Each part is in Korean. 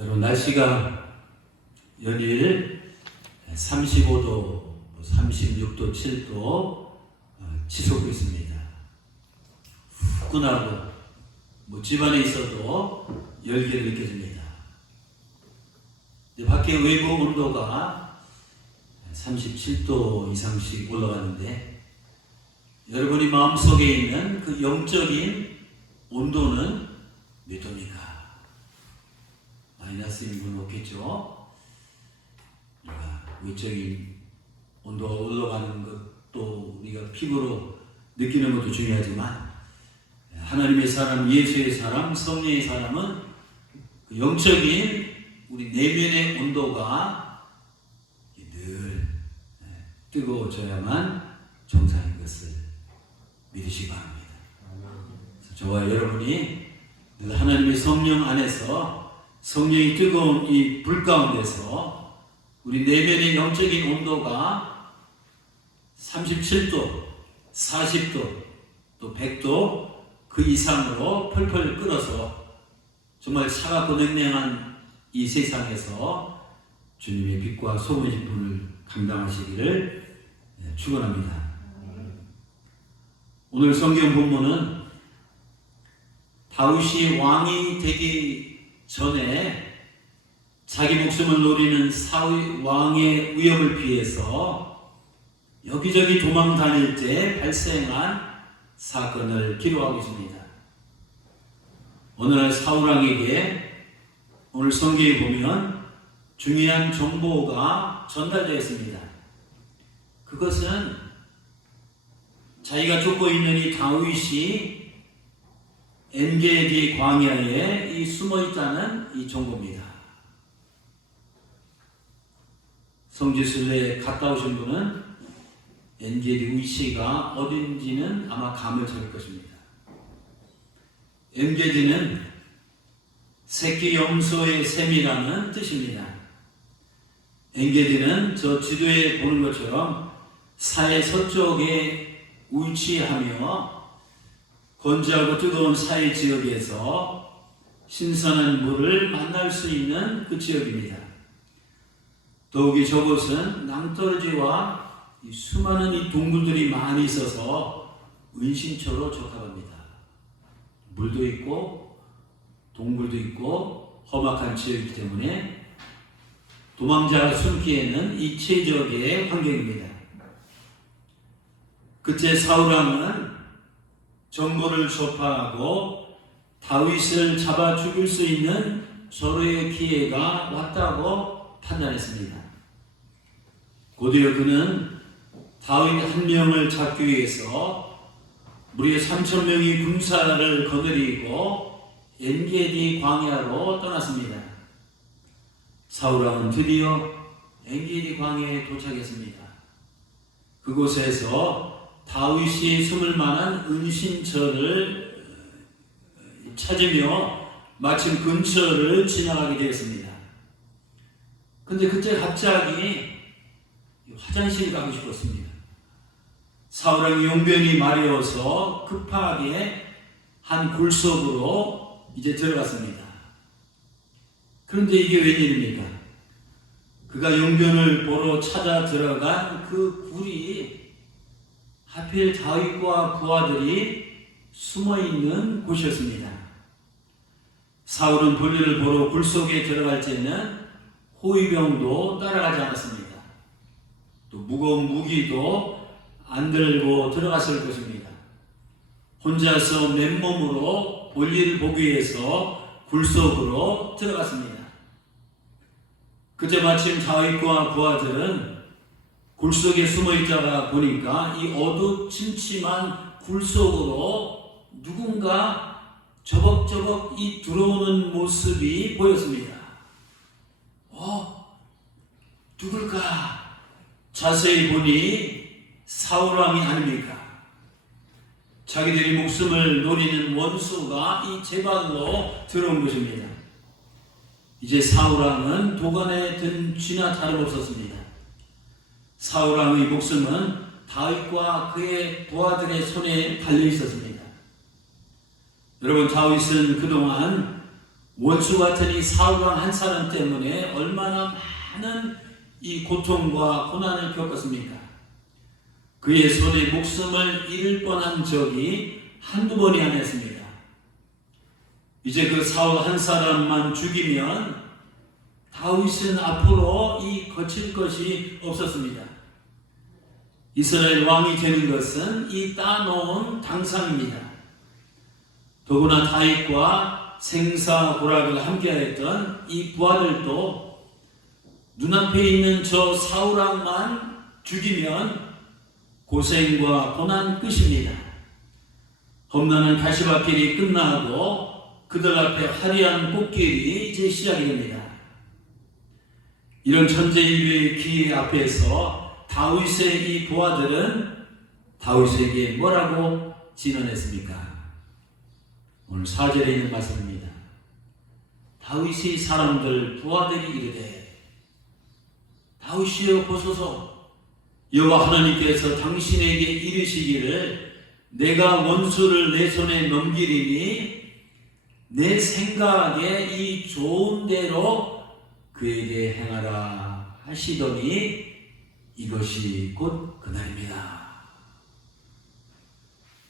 여러분, 날씨가 연일 35도, 36도, 7도 치솟고 있습니다. 후끈하고 집안에 있어도 열기를 느껴집니다. 밖에 외부 온도가 37도 이상씩 올라가는데 여러분이 마음속에 있는 그 영적인 온도는 몇 도입니까? 마이너스인 분 없겠죠? 외적인 온도가 올라가는 것도 우리가 피부로 느끼는 것도 중요하지만 하나님의 사람, 예수의 사람, 성령의 사람은 그 영적인 우리 내면의 온도가 늘 뜨거워져야만 정상인 것을 믿으시기 바랍니다. 그래서 저와 여러분이 늘 하나님의 성령 안에서 성령이 뜨거운 이 불 가운데서 우리 내면의 영적인 온도가 37도, 40도, 또 100도 그 이상으로 펄펄 끓어서 정말 차갑고 냉랭한 이 세상에서 주님의 빛과 소금의 분을 감당하시기를 축원합니다. 오늘 성경 본문은 다윗이 왕이 되기 전에 자기 목숨을 노리는 사울 왕의 위협을 피해서 여기저기 도망 다닐 때 발생한 사건을 기록하고 있습니다. 오늘날 사울 왕에게 오늘 성경에 보면 중요한 정보가 전달되어 있습니다. 그것은 자기가 쫓고 있는 이 다윗이 엔게디 광야에 숨어 있다는 이 정보입니다. 성지순례에 갔다 오신 분은 엔게디 위치가 어딘지는 아마 감을 잡을 것입니다. 엔게디는 새끼 염소의 샘이라는 뜻입니다. 엔게디는 저 지도에 보는 것처럼 사해 서쪽에 위치하며 건조하고 뜨거운 사해 지역에서 신선한 물을 만날 수 있는 그 지역입니다. 더욱이 저곳은 낭떠러지와 수많은 이 동물들이 많이 있어서 은신처로 적합합니다. 물도 있고 동물도 있고 험악한 지역이기 때문에 도망자가 숨기에는 이 최적의 환경입니다. 그때 사울 왕은 정보를 접하고 다윗을 잡아 죽일 수 있는 절호의 기회가 왔다고 판단했습니다. 곧이어 그는 다윗 한 명을 잡기 위해서 무려 3,000명의 군사를 거느리고 엔게디 광야로 떠났습니다. 사울 왕은 드디어 엔게디 광야에 도착했습니다. 그곳에서 다윗이 숨을 만한 은신처를 찾으며 마침 근처를 지나가게 되었습니다. 근데 그때 갑자기 화장실을 가고 싶었습니다. 사울왕의 용병이 마려워서 급하게 한 굴속으로 이제 들어갔습니다. 그런데 이게 웬일입니까? 그가 용병을 보러 찾아 들어간 그 굴이 하필 다윗과 부하들이 숨어있는 곳이었습니다. 사울은 볼일을 보러 굴속에 들어갈 때는 호위병도 따라가지 않았습니다. 또 무거운 무기도 안 들고 들어갔을 것입니다. 혼자서 맨몸으로 볼일을 보기 위해서 굴속으로 들어갔습니다. 그때 마침 다윗과 부하들은 굴속에 숨어있다가 보니까 이 어두침침한 굴속으로 누군가 저벅저벅 들어오는 모습이 보였습니다. 누굴까? 자세히 보니 사울왕이 아닙니까? 자기들이 목숨을 노리는 원수가 이 제발로 들어온 것입니다. 이제 사울왕은 도관에 든 쥐나 다름없었습니다. 사울왕의 목숨은 다윗과 그의 부하들의 손에 달려 있었습니다. 여러분, 다윗은 그동안 원수 같은 이 사울왕 한 사람 때문에 얼마나 많은 이 고통과 고난을 겪었습니까? 그의 손에 목숨을 잃을 뻔한 적이 한두 번이 아니었습니다. 이제 그 사울 한 사람만 죽이면 다윗은 앞으로 이 거칠 것이 없었습니다. 이스라엘 왕이 되는 것은 이 따놓은 당상입니다. 더구나 다윗과 생사고락을 함께하였던 이 부하들도 눈앞에 있는 저 사울왕만 죽이면 고생과 고난 끝입니다. 험난한 가시밭길이 끝나고 그들 앞에 화려한 꽃길이 이제 시작이 됩니다. 이런 천재인류의 기회 앞에서 다윗의 이 부하들은 다윗에게 뭐라고 진언했습니까? 오늘 4절에 있는 말씀입니다. 다윗의 사람들 부하들이 이르되 다윗이여 보소서 여호와 하나님께서 당신에게 이르시기를 내가 원수를 내 손에 넘기리니 내 생각에 이 좋은 대로 그에게 행하라 하시더니 이것이 곧 그날입니다.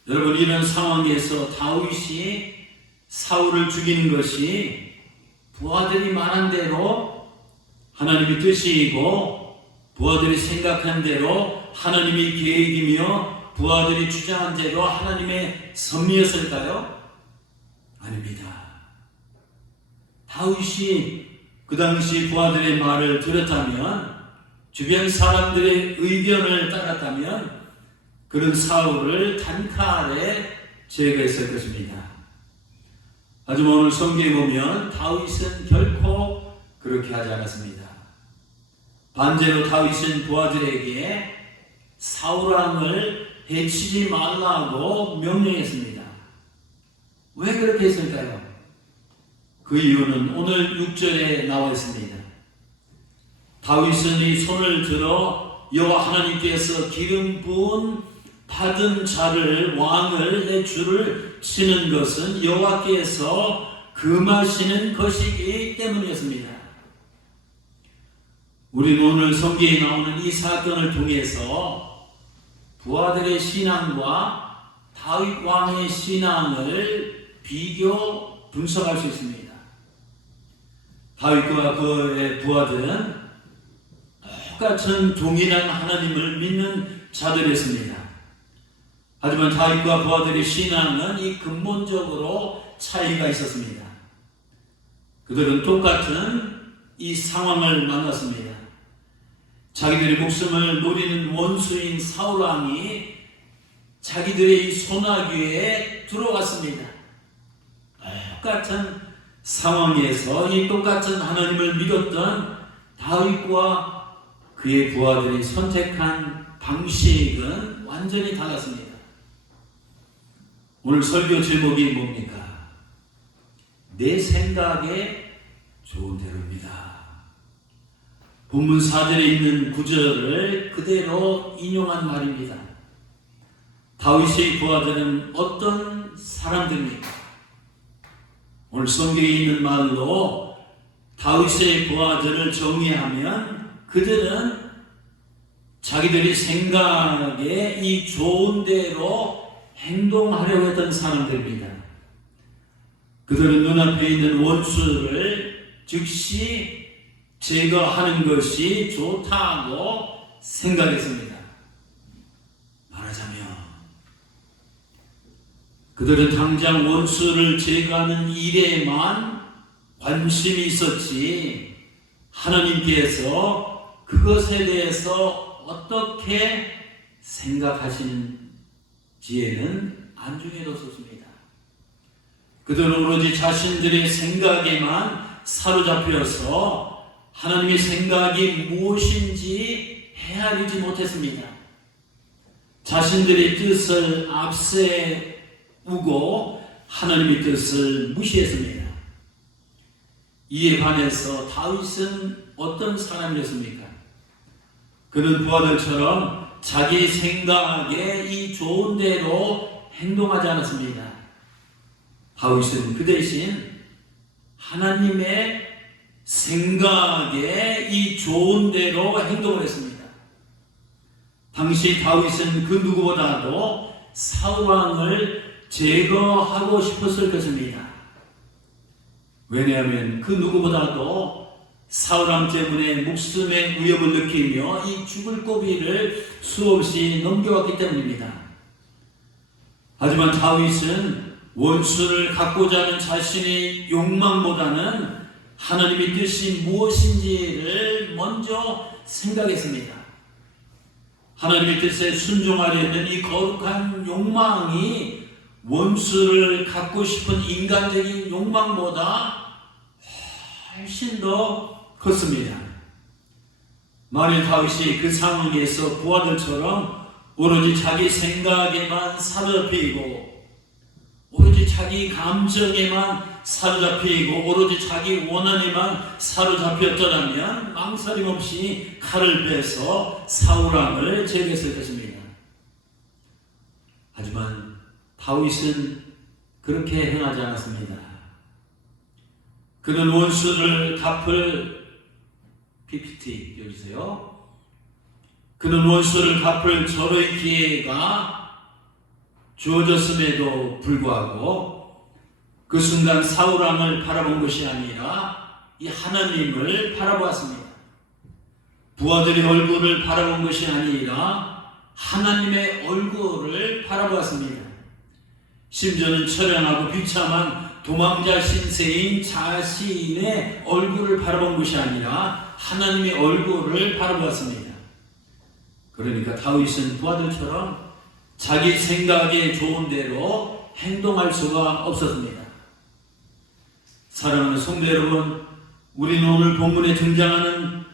여러분, 이런 상황에서 다윗이 사울을 죽이는 것이 부하들이 말한 대로 하나님의 뜻이고 부하들이 생각한 대로 하나님의 계획이며 부하들이 주장한 대로 하나님의 섭리였을까요? 아닙니다. 다윗이 그 당시 부하들의 말을 들었다면, 주변 사람들의 의견을 따랐다면 그런 사울을 단카 아래 제거했을 것입니다. 하지만 오늘 성경에 보면 다윗은 결코 그렇게 하지 않았습니다. 반대로 다윗은 부하들에게 사울왕을 해치지 말라고 명령했습니다. 왜 그렇게 했을까요? 그 이유는 오늘 6절에 나와 있습니다. 다윗은 이 손을 들어 여호와 하나님께서 기름 부은 받은 자를 왕을 내 줄을 치는 것은 여호와께서 금하시는 것이기 때문이었습니다. 우리는 오늘 성경에 나오는 이 사건을 통해서 부하들의 신앙과 다윗 왕의 신앙을 비교 분석할 수 있습니다. 다윗과 그의 부하들은 똑같은 동일한 하나님을 믿는 자들이었습니다. 하지만 다윗과 부하들의 신앙은 이 근본적으로 차이가 있었습니다. 그들은 똑같은 이 상황을 만났습니다. 자기들의 목숨을 노리는 원수인 사울왕이 자기들의 이 소나귀에 들어왔습니다. 똑같은 상황에서 이 똑같은 하나님을 믿었던 다윗과 그의 부하들이 선택한 방식은 완전히 달랐습니다. 오늘 설교 제목이 뭡니까? 내 생각에 좋은 대로입니다. 본문 4절에 있는 구절을 그대로 인용한 말입니다. 다윗의 부하들은 어떤 사람들입니까? 오늘 성경에 있는 말로 다윗의 부하들을 정의하면 그들은 자기들이 생각에 이 좋은 대로 행동하려고 했던 사람들입니다. 그들은 눈앞에 있는 원수를 즉시 제거하는 것이 좋다고 생각했습니다. 말하자면 그들은 당장 원수를 제거하는 일에만 관심이 있었지 하나님께서 그것에 대해서 어떻게 생각하시는지에는 안중에 뒀었습니다. 그들은 오로지 자신들의 생각에만 사로잡혀서 하나님의 생각이 무엇인지 헤아리지 못했습니다. 자신들의 뜻을 앞세우고 하나님의 뜻을 무시했습니다. 이에 반해서 다윗은 어떤 사람이었습니까? 그는 부하들처럼 자기 생각에 이 좋은 대로 행동하지 않았습니다. 다윗은 그 대신 하나님의 생각에 이 좋은 대로 행동을 했습니다. 당시 다윗은 그 누구보다도 사울왕을 제거하고 싶었을 것입니다. 왜냐하면 그 누구보다도 사울왕 때문에 목숨의 위협을 느끼며 이 죽을 고비를 수없이 넘겨왔기 때문입니다. 하지만 다윗은 원수를 갖고자 하는 자신의 욕망보다는 하나님의 뜻이 무엇인지를 먼저 생각했습니다. 하나님의 뜻에 순종하려는 이 거룩한 욕망이 원수를 갖고 싶은 인간적인 욕망보다 훨씬 더 컸습니다. 만일 다윗이 그 상황에서 부하들처럼 오로지 자기 생각에만 사로잡히고 오로지 자기 감정에만 사로잡히고 오로지 자기 원한에만 사로잡혔더라면 망설임 없이 칼을 빼서 사울왕을 제거했을 것입니다. 하지만 다윗은 그렇게 행하지 않았습니다. 그는 원수를 갚을 PPT 띄워주세요. 그는 원수를 갚을 절호의 기회가 주어졌음에도 불구하고 그 순간 사울왕을 바라본 것이 아니라 이 하나님을 바라보았습니다. 부하들의 얼굴을 바라본 것이 아니라 하나님의 얼굴을 바라보았습니다. 심지어는 처량하고 비참한 도망자 신세인 자신의 얼굴을 바라본 것이 아니라 하나님의 얼굴을 바라보았습니다. 그러니까 다윗은 부하들처럼 자기 생각에 좋은 대로 행동할 수가 없었습니다. 사랑하는 성도 여러분, 우리는 오늘 본문에 등장하는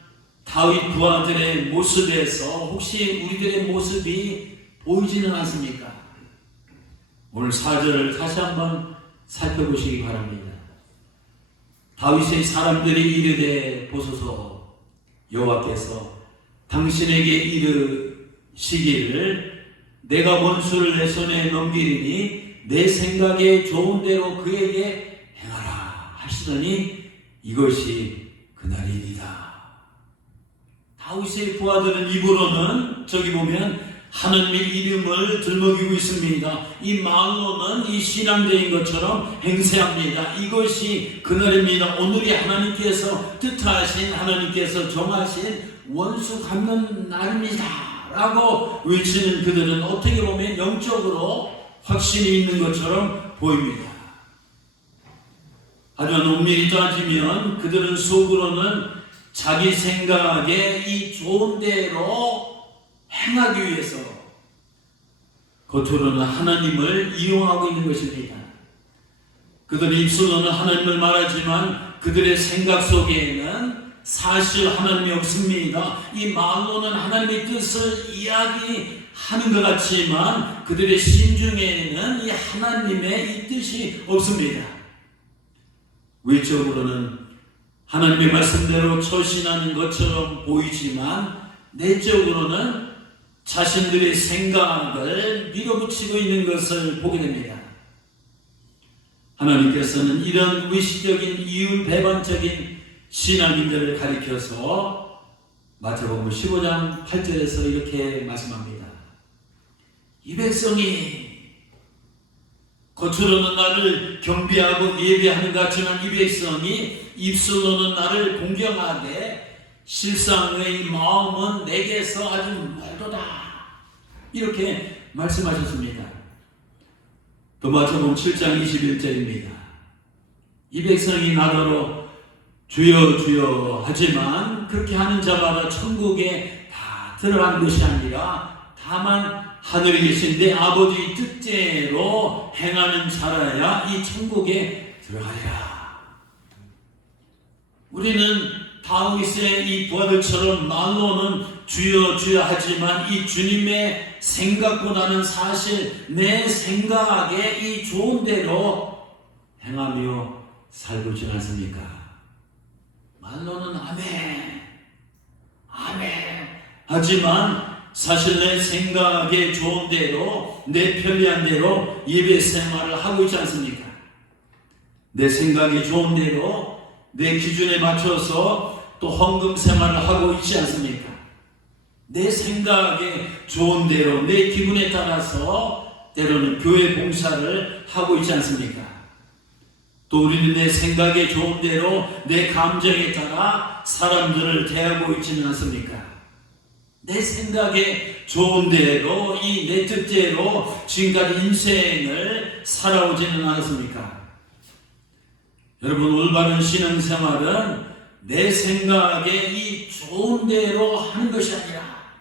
다윗 부하들의 모습에서 혹시 우리들의 모습이 보이지는 않습니까? 오늘 4절을 다시 한번 살펴보시기 바랍니다. 다윗의 사람들이 이르되 보소서, 여호와께서 당신에게 이르시기를 내가 원수를 내 손에 넘기리니 내 생각에 좋은 대로 그에게 행하라 하시더니 이것이 그날이니라. 다윗의 부하들은 입으로는 저기 보면 하나님의 이름을 들먹이고 있습니다. 이 말로는 이 신앙적인 것처럼 행세합니다. 이것이 그날입니다. 오늘이 하나님께서 뜻하신, 하나님께서 정하신 원수 갚는 날입니다 라고 외치는 그들은 어떻게 보면 영적으로 확신이 있는 것처럼 보입니다. 하지만 엄밀히 따지면 그들은 속으로는 자기 생각에 이 좋은 대로 행하기 위해서 겉으로는 하나님을 이용하고 있는 것입니다. 그들의 입술로는 하나님을 말하지만 그들의 생각 속에는 사실 하나님이 없습니다. 이 말로는 하나님의 뜻을 이야기하는 것 같지만 그들의 심중에는 이 하나님의 이 뜻이 없습니다. 외적으로는 하나님의 말씀대로 처신하는 것처럼 보이지만 내적으로는 자신들의 생각을 밀어붙이고 있는 것을 보게 됩니다. 하나님께서는 이런 의식적인 이율배반적인 신앙인들을 가리켜서 마태복음 15장 8절에서 이렇게 말씀합니다. 이 백성이 겉으로는 나를 경배하고 예배하는 것 같지만 이 백성이 입술로는 나를 공경하되 실상의 마음은 내게서 아주 멀도다. 이렇게 말씀하셨습니다. 또 마태복음 7장 21절입니다. 이 백성이 나더러 주여 주여 하지만 그렇게 하는 자마다 천국에 다 들어가는 것이 아니라 다만 하늘에 계신 내 아버지 뜻대로 행하는 자라야 이 천국에 들어가리라. 우리는 다윗의 이 부하들처럼 말로는 주여 주여 하지만 이 주님의 생각보다는 사실 내 생각에 이 좋은 대로 행하며 살고 있지 않습니까? 말로는 아멘 아멘 하지만 사실 내 생각에 좋은 대로 내 편리한 대로 예배 생활을 하고 있지 않습니까? 내 생각이 좋은 대로 내 기준에 맞춰서 또 헌금 생활을 하고 있지 않습니까? 내 생각에 좋은 대로 내 기분에 따라서 때로는 교회 봉사를 하고 있지 않습니까? 또 우리는 내 생각에 좋은 대로 내 감정에 따라 사람들을 대하고 있지는 않습니까? 내 생각에 좋은 대로 이 내 뜻대로 지금까지 인생을 살아오지는 않았습니까? 여러분, 올바른 신앙생활은 내 생각에 이 좋은 대로 하는 것이 아니라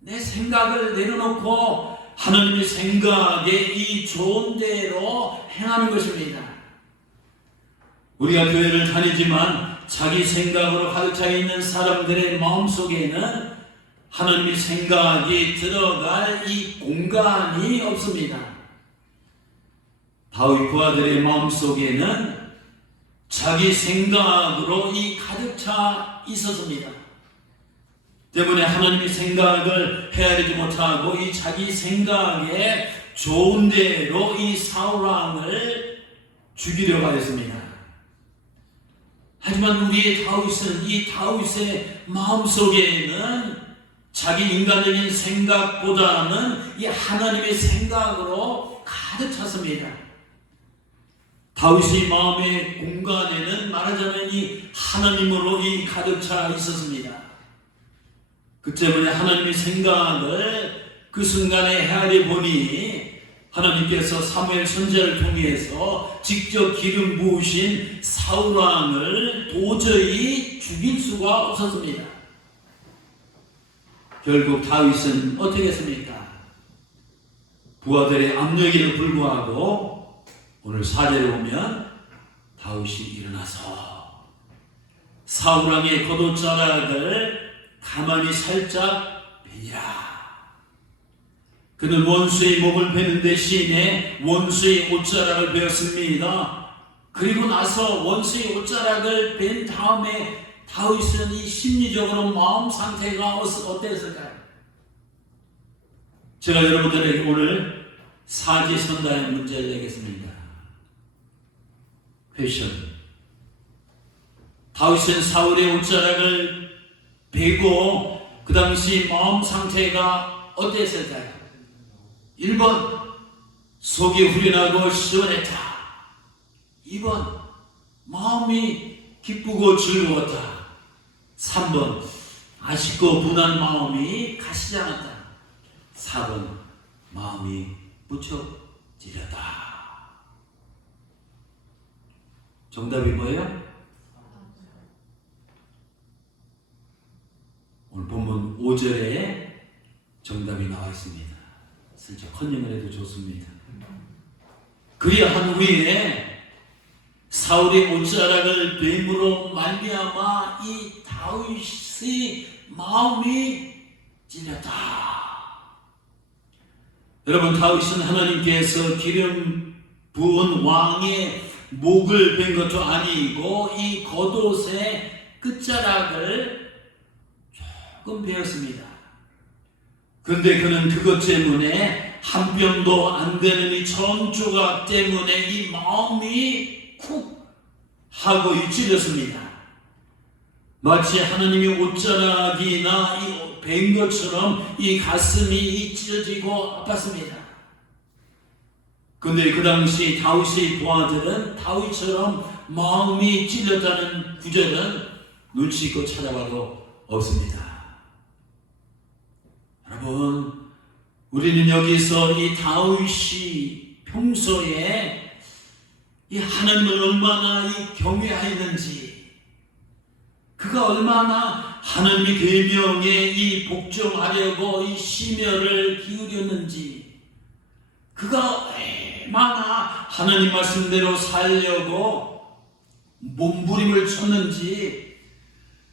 내 생각을 내려놓고 하나님의 생각에 이 좋은 대로 행하는 것입니다. 우리가 교회를 다니지만 자기 생각으로 가득 차 있는 사람들의 마음속에는 하나님의 생각이 들어갈 이 공간이 없습니다. 다윗 부하들의 마음속에는 자기 생각으로 이 가득 차 있었습니다. 때문에 하나님의 생각을 헤아리지 못하고 이 자기 생각에 좋은 대로 이 사울왕을 죽이려고 하였습니다. 하지만 우리의 다윗은 이 다윗의 마음속에는 자기 인간적인 생각보다는 이 하나님의 생각으로 가득 찼습니다. 다윗의 마음의 공간에는 말하자면 이 하나님으로 이 가득 차 있었습니다. 그 때문에 하나님의 생각을 그 순간에 헤아려 보니 하나님께서 사무엘 선지자를 통해서 직접 기름 부으신 사울왕을 도저히 죽일 수가 없었습니다. 결국 다윗은 어떻게 했습니까? 부하들의 압력에도 불구하고 오늘 4절에 보면 다윗이 일어나서 사울왕의 겉옷자락을 가만히 살짝 베니라. 그는 원수의 목을 베는 대신에 원수의 옷자락을 베었습니다. 그리고 나서 원수의 옷자락을 벤 다음에 다윗은 이 심리적으로 마음 상태가 어땠을까요? 제가 여러분들에게 오늘 사지선다의 문제를 내겠습니다. 퀘션. 다윗은 사울의 옷자락을 베고 그 당시 마음 상태가 어땠을까요? 1번 속이 후련하고 시원했다. 2번 마음이 기쁘고 즐거웠다. 3번 아쉽고 분한 마음이 가시지 않았다. 4번 마음이 무척 찔렸다. 정답이 뭐예요? 오늘 본문 5절에 정답이 나와 있습니다. 슬쩍 컨닝을 해도 좋습니다. 그리한 후에 사울의 옷자락을 뱀으로 말미암아 이 다윗의 마음이 찔렸다. 여러분, 다윗은 하나님께서 기름 부은 왕의 목을 벤 것도 아니고 이 겉옷의 끝자락을 조금 베었습니다. 그런데 그는 그것 때문에 한 뼘도 안 되는 이 전조각 때문에 이 마음이 쿡 하고 찔렸습니다. 마치 하나님의 옷자락이나 이 벤 것처럼 이 가슴이 찢어지고 아팠습니다. 그런데 그 당시 다윗의 부하들은 다윗처럼 마음이 찔렸다는 구절은 눈치 있고 찾아봐도 없습니다. 여러분, 우리는 여기서 이 다윗이 평소에 이 하나님을 얼마나 이 경외하였는지, 그가 얼마나 하나님의 계명에 이 복종하려고 이 심혈을 기울였는지, 그가 얼마나 하나님 말씀대로 살려고 몸부림을 쳤는지,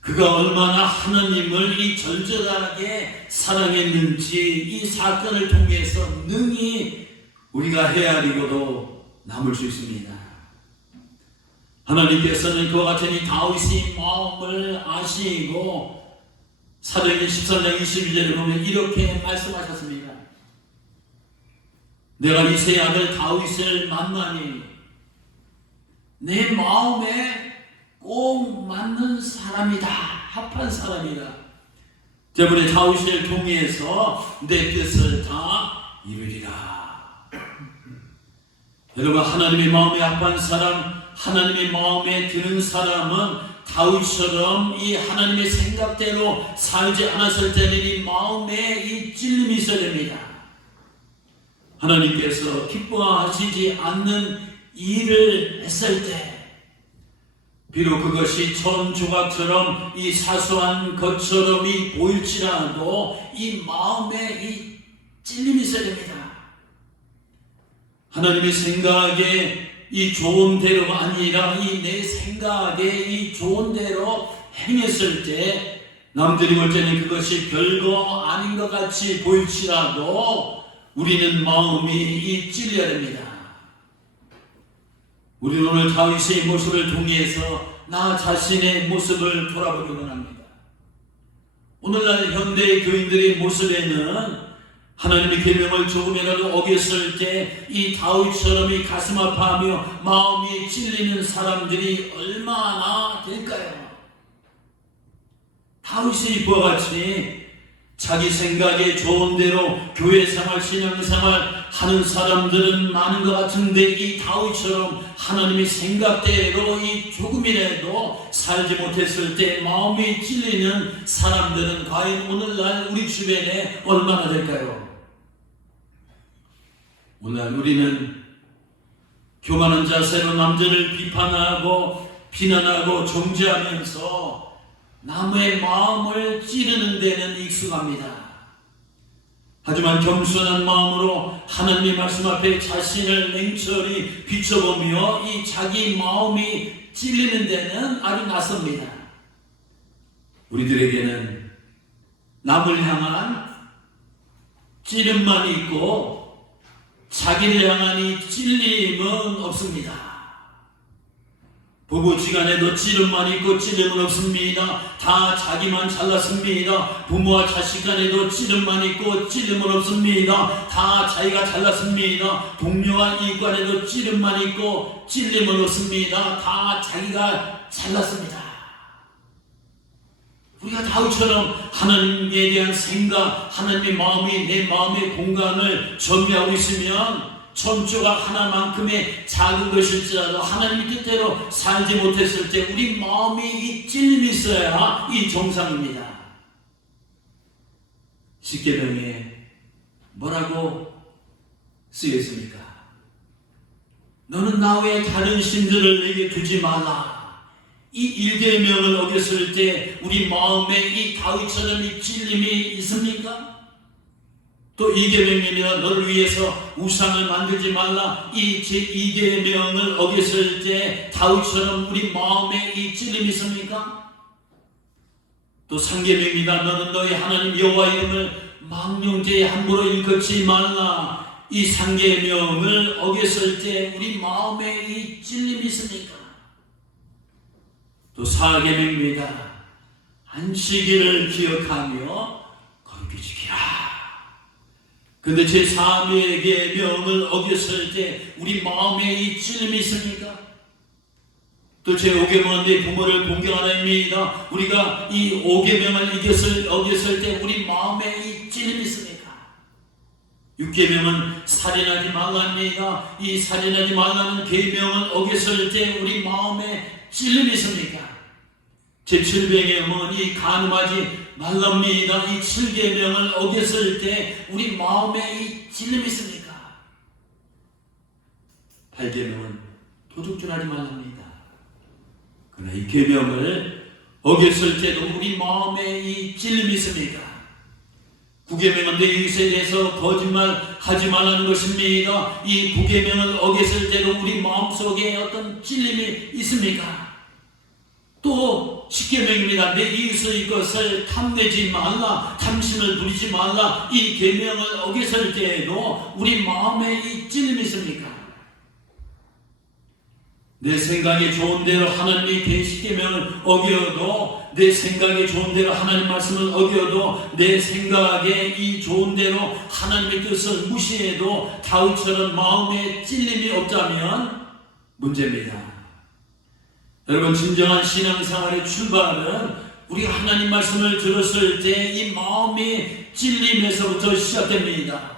그가 얼마나 하나님을 이 절절하게 사랑했는지 이 사건을 통해서 능히 우리가 헤아리고도 남을 수 있습니다. 하나님께서는 그와 같은 이 다윗의 마음을 아시고 사도행전 13장 22절에 보면 이렇게 말씀하셨습니다. 내가 이새의 아들 다윗을 만나니 내 마음에 꼭 맞는 사람이다. 합한 사람이다. 때문에 다윗을 통해서 내 뜻을 다 이루리라. 여러분, 하나님의 마음에 합한 사람, 하나님의 마음에 드는 사람은 다윗처럼 이 하나님의 생각대로 살지 않았을 때는 이 마음에 이 찔림이 있어야 됩니다. 하나님께서 기뻐하시지 않는 일을 했을 때, 비록 그것이 천 조각처럼 이 사소한 것처럼 보일지라도 이 마음에 이 찔림이 있어야 됩니다. 하나님의 생각에 이 좋은 대로가 아니라 이 내 생각에 이 좋은 대로 행했을 때, 남들이 볼 때는 그것이 별거 아닌 것 같이 보일지라도 우리는 마음이 이 찔려야 됩니다. 우리는 오늘 다윗의 모습을 통해서 나 자신의 모습을 돌아보기 원합니다. 오늘날 현대 교인들의 모습에는 하나님의 계명을 조금이라도 어겼을 때 이 다윗처럼 이 가슴 아파하며 마음이 찔리는 사람들이 얼마나 될까요? 다윗이 그와 같이 자기 생각에 좋은 대로 교회 생활, 신앙 생활 하는 사람들은 많은 것 같은데, 이 다윗처럼 하나님의 생각대로 이 조금이라도 살지 못했을 때 마음이 찔리는 사람들은 과연 오늘날 우리 주변에 얼마나 될까요? 오늘 우리는 교만한 자세로 남들을 비판하고 비난하고 정죄하면서 남의 마음을 찌르는 데는 익숙합니다. 하지만 겸손한 마음으로 하나님의 말씀 앞에 자신을 냉철히 비춰보며 이 자기 마음이 찔리는 데는 아주 낯섭니다. 우리들에게는 남을 향한 찌름만 있고 자기를 향한 이 찔림은 없습니다. 부부지간에도 찌름만 있고 찌름은 없습니다. 다 자기만 잘났습니다. 부모와 자식 간에도 찌름만 있고 찌름은 없습니다. 다 자기가 잘났습니다. 동료와 이익간에도 찌름만 있고 찔림은 없습니다. 다 자기가 잘났습니다. 우리가 다윗처럼 하나님에 대한 생각, 하나님의 마음이 내 마음의 공간을 점유하고 있으면 천조각 하나만큼의 작은 것일지라도 하나님의 뜻대로 살지 못했을 때 우리 마음이 이 찔림이 있어야 이 정상입니다. 십계명에 뭐라고 쓰여 있습니까? 너는 나 외에 다른 신들을 내게 두지 말라. 이 1계명을 어겼을 때 우리 마음에 이 다윗처럼 이 찔림이 있습니까? 또 2계명이면 너를 위해서 우상을 만들지 말라. 이 제2계명을 어겼을 때 다윗처럼 우리 마음에 이 찔림이 있습니까? 또 3계명이다. 너는 너희 하나님 여호와 이름을 망령되이 함부로 일컫지 말라. 이 3계명을 어겼을 때 우리 마음에 이 찔림이 있습니까? 또 4계명입니다. 안식일을 기억하며 거룩히 지키라. 근데 제3계명을 어겼을 때 우리 마음에 이 찔림이 있습니까? 또 제5계명은 내 부모를 공경하라입니다. 우리가 이 5계명을 어겼을 때 우리 마음에 이 찔림이 있습니까? 6계명은 살인하지 말라입니다. 이 살인하지 말라는 계명을 어겼을 때 우리 마음에 찔림이 있습니까? 제7계명은 이 간음하지 말랍니다. 이 7계명을 어겼을 때 우리 마음에 이 찔림이 있습니까? 8계명은 도둑질하지 말랍니다. 그러나 이 계명을 어겼을 때도 우리 마음에 이 찔림이 있습니까? 9계명은 내 이웃에 대해서 거짓말하지 말라는 것입니다. 이 9계명을 어겼을 때도 우리 마음속에 어떤 찔림이 있습니까? 또 10계명입니다. 내 이웃의 것을 탐내지 말라, 탐심을 부리지 말라. 이 계명을 어겼을 때에도 우리 마음에 이 찔림이 있습니까? 내 생각에 좋은 대로 하나님의 제10계명을 어겨도, 내 생각에 좋은 대로 하나님 말씀을 어겨도, 내 생각에 이 좋은 대로 하나님의 뜻을 무시해도 다윗처럼 마음에 찔림이 없다면 문제입니다. 여러분, 진정한 신앙생활의 출발은 우리가 하나님 말씀을 들었을 때 이 마음이 찔림에서부터 시작됩니다.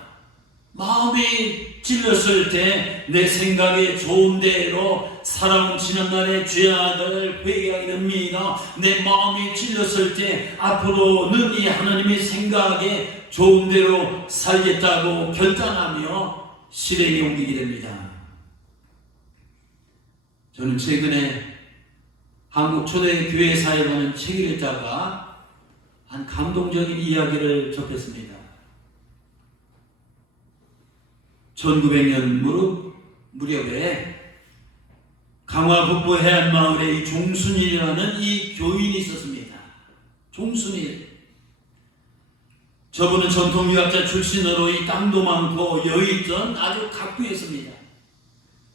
마음이 찔렸을 때 내 생각에 좋은 대로 살아온 지난날의 죄악을 회개하게 됩니다. 내 마음이 찔렸을 때 앞으로는 이 하나님의 생각에 좋은 대로 살겠다고 결단하며 실행에 옮기게 됩니다. 저는 최근에 한국 초대교회사에 관한 책을 읽다가 한 감동적인 이야기를 접했습니다. 1900년 무렵에 강화 북부 해안마을에 이 종순일이라는 이 교인이 있었습니다. 종순일. 저분은 전통의학자 출신으로 이 땅도 많고 여유 있던 아주 각부였습니다.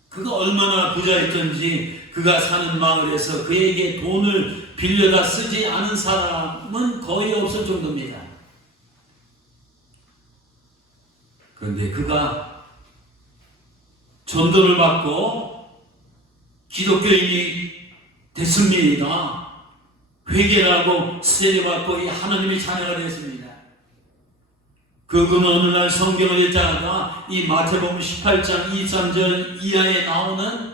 그가 얼마나 부자였던지 그가 사는 마을에서 그에게 돈을 빌려다 쓰지 않은 사람은 거의 없을 정도입니다. 그런데 그가 전도를 받고 기독교인이 됐습니다. 회개를 하고 세례받고 이 하나님의 자녀가 되었습니다. 그는 어느 날 성경을 읽다가 이 마태복음 18장 23절 이하에 나오는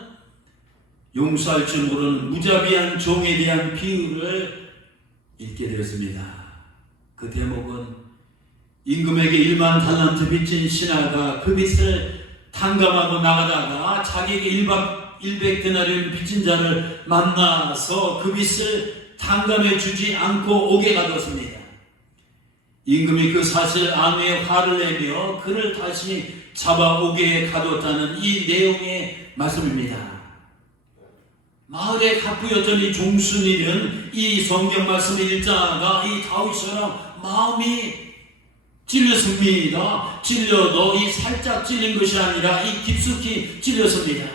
용서할 줄 모르는 무자비한 종에 대한 비유를 읽게 되었습니다. 그 대목은 임금에게 1만 달란트 빚진 신하가 그 빚을 탕감하고 나가다가 자기에게 100데나리온 빚진 자를 만나서 그 빚을 탕감해 주지 않고 옥에 가뒀습니다. 임금이 그 사실 아내에 화를 내며 그를 다시 잡아 옥에 가뒀다는 이 내용의 말씀입니다. 마을의 갑부였던 이 종순일은 이 성경 말씀을 읽다가 이 다윗처럼 마음이 찔렸습니다. 찔려도 이 살짝 찔린 것이 아니라 이 깊숙이 찔렸습니다.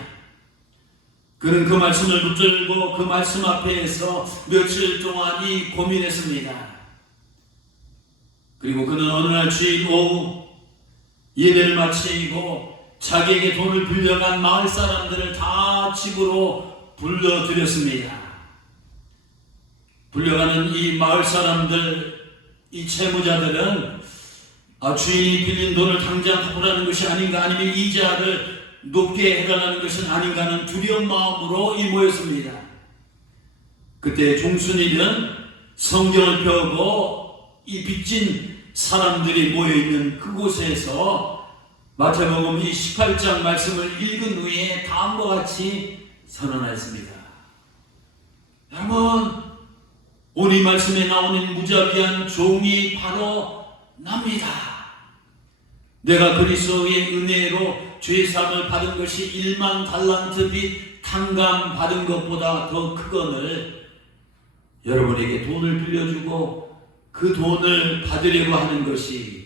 그는 그 말씀을 붙들고 그 말씀 앞에서 며칠 동안 이 고민했습니다. 그리고 그는 어느 날 주일 오후 예배를 마치고 자기에게 돈을 빌려간 마을 사람들을 다 집으로 불러들였습니다. 불려가는 이 마을 사람들, 이 채무자들은 주인이 빌린 돈을 당장 갚으라는 것이 아닌가, 아니면 이자를 높게 해달라는 것은 아닌가 하는 두려운 마음으로 모였습니다. 그때 종순일은 성경을 펴고 이 빚진 사람들이 모여있는 그곳에서 마태복음 이 18장 말씀을 읽은 후에 다음과 같이 선언하였습니다. 여러분, 오늘 이 말씀에 나오는 무자비한 종이 바로 납니다. 내가 그리스도의 은혜로 죄사함을 받은 것이 1만 달란트 빚 탕감 받은 것보다 더 크거늘 여러분에게 돈을 빌려주고 그 돈을 받으려고 하는 것이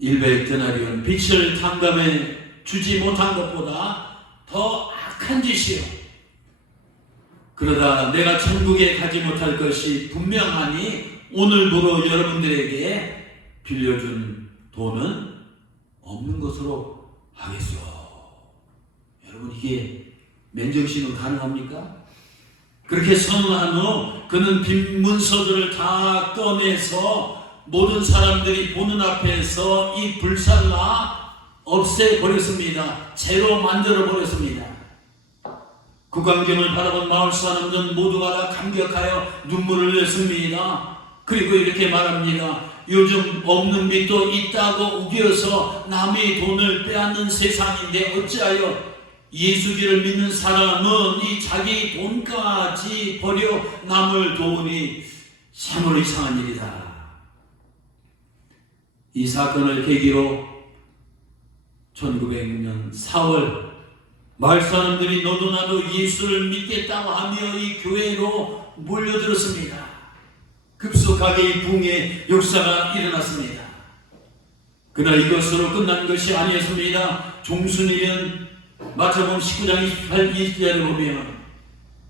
(100데나리온) 빚을 탕감해 주지 못한 것보다 더 악한 짓이요. 그러다 내가 천국에 가지 못할 것이 분명하니 오늘부로 여러분들에게 빌려준 돈은 없는 것으로 하겠소. 여러분, 이게 맨정신으로 가능합니까? 그렇게 선언한 후 그는 빈 문서들을 다 꺼내서 모든 사람들이 보는 앞에서 이 불살라 없애버렸습니다. 재로 만들어버렸습니다. 그 광경을 바라본 마을 사람들은 모두가 다 감격하여 눈물을 흘렸습니다. 그리고 이렇게 말합니다. 요즘 없는 빚도 있다고 우겨서 남의 돈을 빼앗는 세상인데 어찌하여 예수기를 믿는 사람은 이 자기 돈까지 버려 남을 도우니 참으로 이상한 일이다. 이 사건을 계기로 1900년 4월 마을 사람들이 너도 나도 예수를 믿겠다고 하며 이 교회로 몰려들었습니다. 급속하게 이 부흥의 역사가 일어났습니다. 그러나 이것으로 끝난 것이 아니었습니다. 종순이는 마태복음 19장 28절을 보면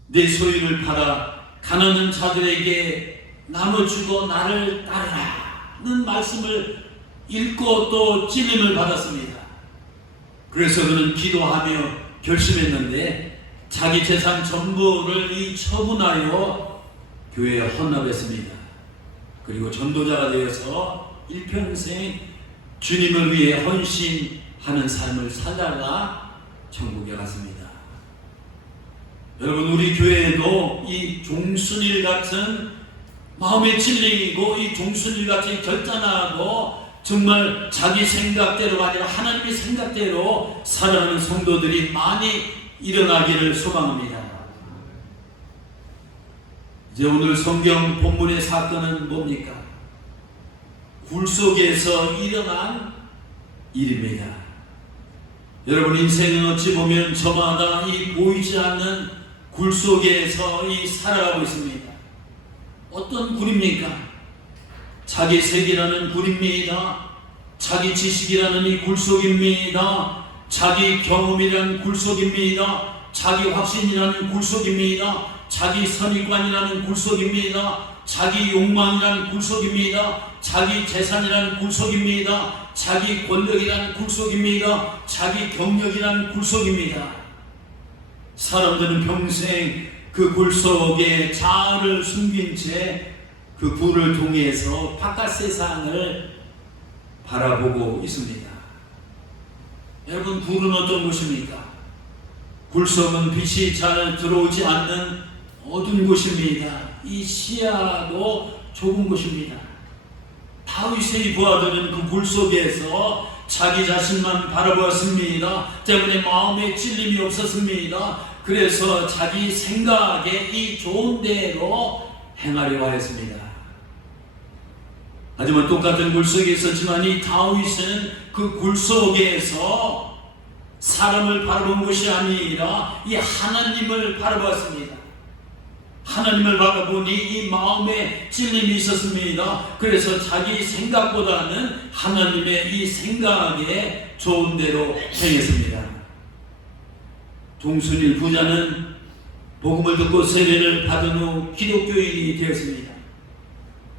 내 소유를 팔아 가난한 자들에게 나눠주고 나를 따르라는 말씀을 읽고 또 찔림을 받았습니다. 그래서 그는 기도하며 결심했는데 자기 재산 전부를 처분하여 교회에 헌납했습니다. 그리고 전도자가 되어서 일평생 주님을 위해 헌신하는 삶을 살다가 천국에 갔습니다. 여러분, 우리 교회에도 이 종순일 같은 마음에 찔리고 이 종순일 같이 결단하고 정말 자기 생각대로가 아니라 하나님의 생각대로 살아가는 성도들이 많이 일어나기를 소망합니다. 이제 오늘 성경 본문의 사건은 뭡니까? 굴 속에서 일어난 일입니다. 여러분, 인생은 어찌 보면 저마다 이 보이지 않는 굴 속에서 살아가고 있습니다. 어떤 굴입니까? 자기 색이라는 굴입니다. 자기 지식이라는 이 굴 속입니다. 자기 경험이라는 굴 속입니다. 자기 확신이라는 굴 속입니다. 자기 선입관이라는 굴 속입니다. 자기 욕망이라는 굴 속입니다. 자기 재산이라는 굴 속입니다. 자기 권력이라는 굴 속입니다. 자기 경력이라는 굴 속입니다. 사람들은 평생 그 굴 속에 자아를 숨긴 채 그 굴을 통해서 바깥 세상을 바라보고 있습니다. 여러분, 굴은 어떤 곳입니까? 굴 속은 빛이 잘 들어오지 않는 어두운 곳입니다. 이 시야도 좁은 곳입니다. 다윗의 부하들은 그 굴 속에서 자기 자신만 바라보았습니다. 때문에 마음에 찔림이 없었습니다. 그래서 자기 생각에 이 좋은 대로 행하려고 하였습니다. 하지만 똑같은 굴 속에 있었지만 이 다윗은 그 굴 속에서 사람을 바라본 것이 아니라 이 하나님을 바라보았습니다. 하나님을 바라보니 이 마음에 찔림이 있었습니다. 그래서 자기 생각보다는 하나님의 이 생각에 좋은 대로 행했습니다. 종순일 부자는 복음을 듣고 세례를 받은 후 기독교인이 되었습니다.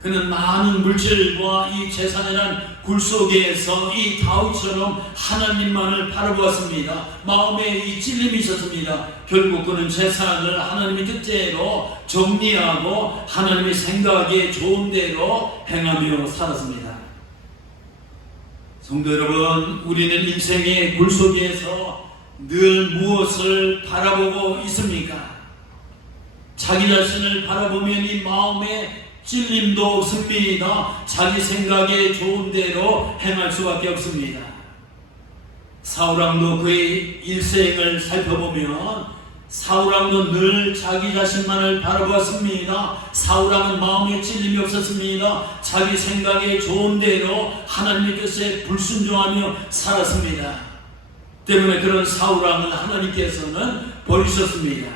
그는 많은 물질과 이 재산이란 굴 속에서 이 다윗처럼 하나님만을 바라보았습니다. 마음에 이 찔림이 있었습니다. 결국 그는 재산을 하나님의 뜻대로 정리하고 하나님의 생각에 좋은 대로 행하며 살았습니다. 성도 여러분, 우리는 인생의 굴 속에서 늘 무엇을 바라보고 있습니까? 자기 자신을 바라보면 이 마음에 찔림도 없습니다. 자기 생각에 좋은 대로 행할 수밖에 없습니다. 사울왕도 그의 일생을 살펴보면 사울왕도 늘 자기 자신만을 바라보았습니다. 사울왕은 마음에 찔림이 없었습니다. 자기 생각에 좋은 대로 하나님의 뜻에 불순종하며 살았습니다. 때문에 그런 사울왕을 하나님께서는 버리셨습니다.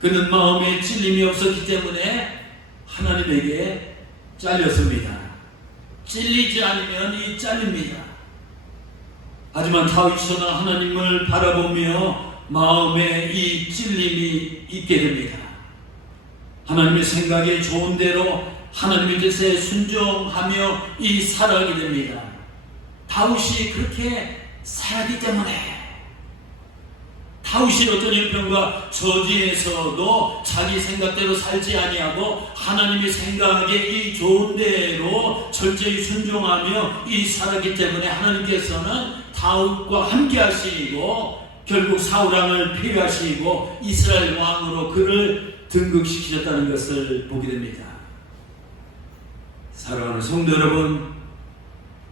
그는 마음에 찔림이 없었기 때문에 하나님에게 잘렸습니다. 찔리지 않으면 이 잘립니다. 하지만 다윗은 하나님을 바라보며 마음에 이 찔림이 있게 됩니다. 하나님의 생각에 좋은 대로 하나님의 뜻에 순종하며 이 살아가게 됩니다. 다윗이 그렇게 살았기 때문에 다윗이 어떤 형편과 저지에서도 자기 생각대로 살지 아니하고 하나님의 생각에 이 좋은 대로 철저히 순종하며 이 살았기 때문에 하나님께서는 다윗과 함께 하시고 결국 사울왕을 폐위하시고 이스라엘 왕으로 그를 등극시키셨다는 것을 보게 됩니다. 사랑하는 성도 여러분,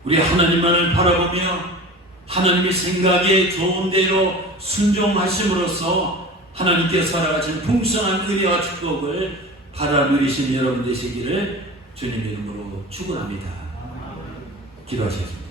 우리 하나님만을 바라보며 하나님의 생각에 좋은 대로 순종하심으로써 하나님께 살아가신 풍성한 은혜와 축복을 받아 누리신 여러분 되시기를 주님의 이름으로 축원합니다. 기도하시겠습니다.